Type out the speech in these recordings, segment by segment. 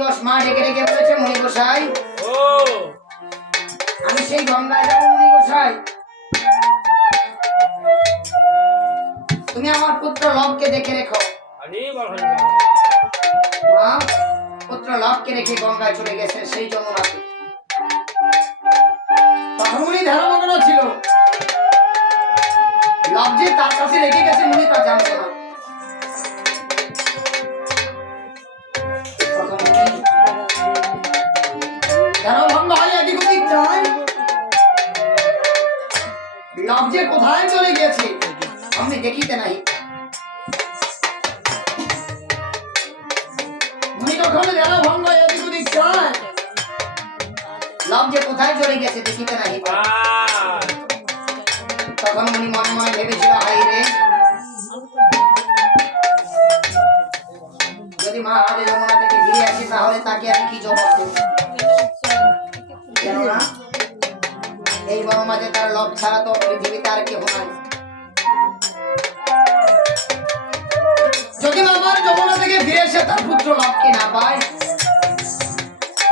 দিবস মা ডেকে ডেকে বলেছে মুনি গোসাই আমি সেই গঙ্গায় যাবো মুনি গোসাই তুমি আমার পুত্র লবকে দেখে রেখো। মা পুত্র লবকে রেখে গঙ্গায় চলে গেছে সেই যমুনাতে। তখন মুনি ধ্যানমগ্ন ছিল, লব যে তার কাছে রেখে গেছে মুনি তা জানতো না। লব যে কোথায় চলে গেছে আমি দেখিতে নাই। মুনি তখন ধ্যানভঙ্গ এদিক ওদিক চায়, লব যে কোথায় চলে গেছে দেখিতে নাই। তখন মুনি মনে মনে ভেবেছিল হাই রে, যদি মা আগে যমুনা থেকে ফিরে আসি তাহলে তাকে আমি কি জবাব দেব? কেননা এই বড় মাঝে তার লব ছাড়া তো পৃথিবীতে আর কেউ নাই। যদি আমার যমুনা থেকে ফিরে এসে তার পুত্র লবকে না পায়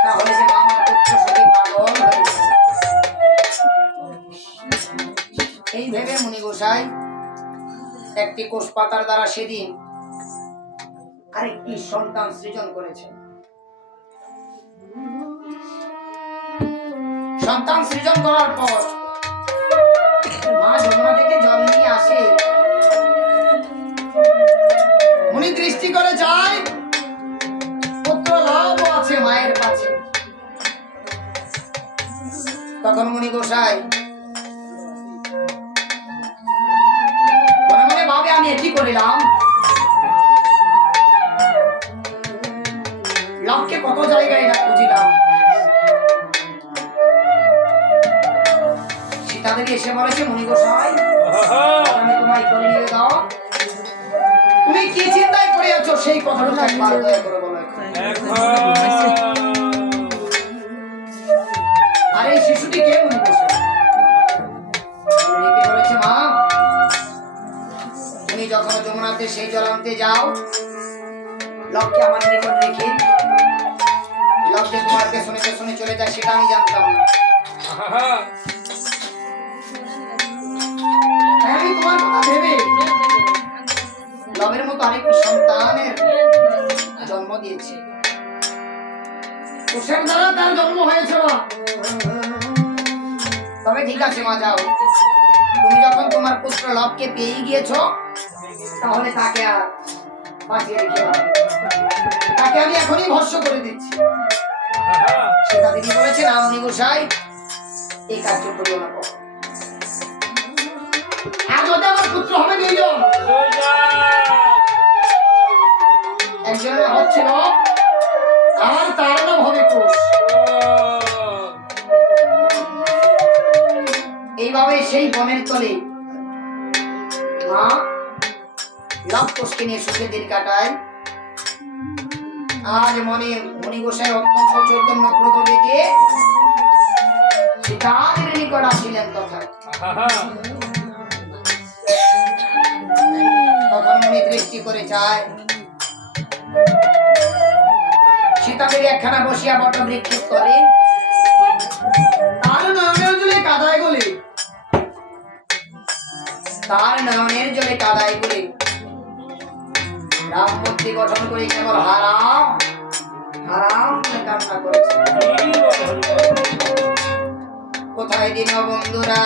তাহলে যে আমার পুত্র সত্যি পাগল হয়ে যাবে। এই ভেবে মুনি গোসাই একটি কোষ পাতার দ্বারা সেদিন আরেকটি সন্তান সৃজন করেছেন। সন্তান সৃজন করার পর মা যমুনা থেকে জল নিয়ে আসে। মুনি দৃষ্টি করে যায় পুত্র লব আছে মায়ের কাছে। তখন মুনি গোসাই মনে মনে ভাবে আমি এটি করিলাম, লবকে কত জায়গায় না খুঁজিলাম। সীতা দেবী এসে বলেছে মুনি গোসাই আমি তোমায় করে নিয়ে দাও, তুমি কি চিন্তায় করে আছো সেই কথাটা একবার দয়া করে বলো। আর এই শিশুটি কে? মুনি গোসাই বলেছে মা তুমি যখন যমুনাতে সেই জল আনতে যাও লবকে আমার নিকট রেখে লব যে তোমার পেছনে পেছনে চলে যায় সেটা আমি জানতাম না। আমি তোমার কথা ভেবে লবের মতো আরেকটি সন্তানের জন্ম দিয়েছি। কোষের দ্বারা তার জন্ম হয়েছে মা। তবে ঠিক আছে মা যাও, তুমি যখন তোমার পুত্র লবকে পেয়ে গিয়েছো তাহলে তাকে আর বাঁচিয়ে রেখে তাকে আমি এখনই ভস্ম করে দিচ্ছি। সীতা দেবী বলেছে না মুনি গোসাই এই কার্য করিও না। আমার পুত্র হবে দুইজন, একজনের হচ্ছে লব আর তার নাম হবে কোষ। এইভাবে সেই বনের তলে মা লব কোষকে নিয়ে সুখে দিন কাটায়। আজ মনে মুনি গোসাই অত্যন্ত চৈতন্যপ্রত দেখে সীতাদের নিকট আসিলেন। তথা তখন মুনি দৃষ্টি করে যায় সীতাদের একখানা বসিয়া বট বৃক্ষের তলে তার নয়নের জলে কাদায় গলে রাম মূর্তি গঠন করে কেবল হারাম হারাম কান্না করেছে। কোথায় দিন বন্ধুরা